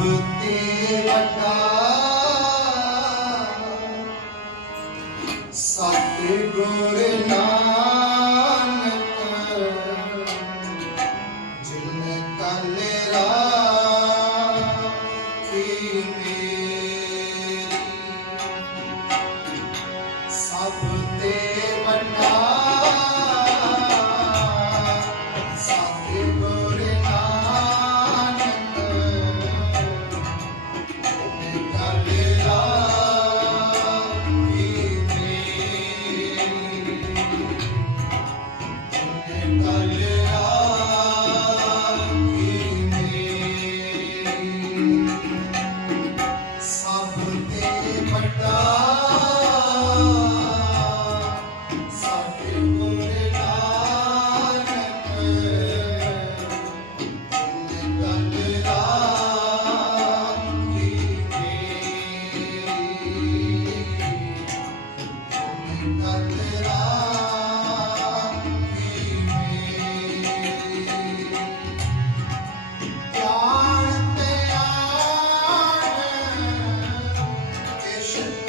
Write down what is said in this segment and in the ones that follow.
ਤੇ ਵੱਡਾ। ਸਤਿਗੁਰ ਨਾਨਕ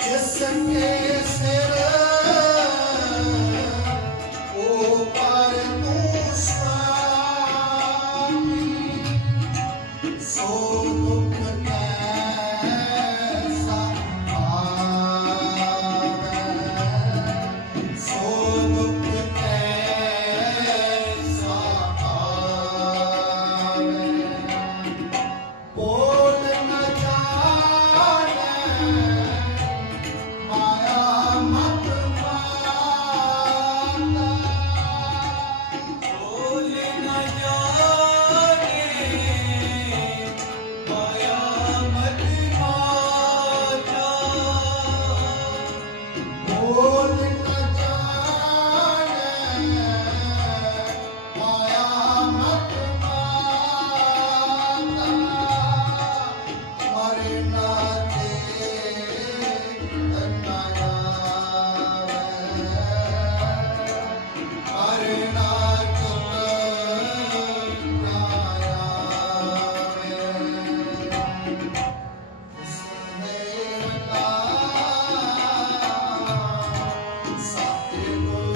Yes, I can.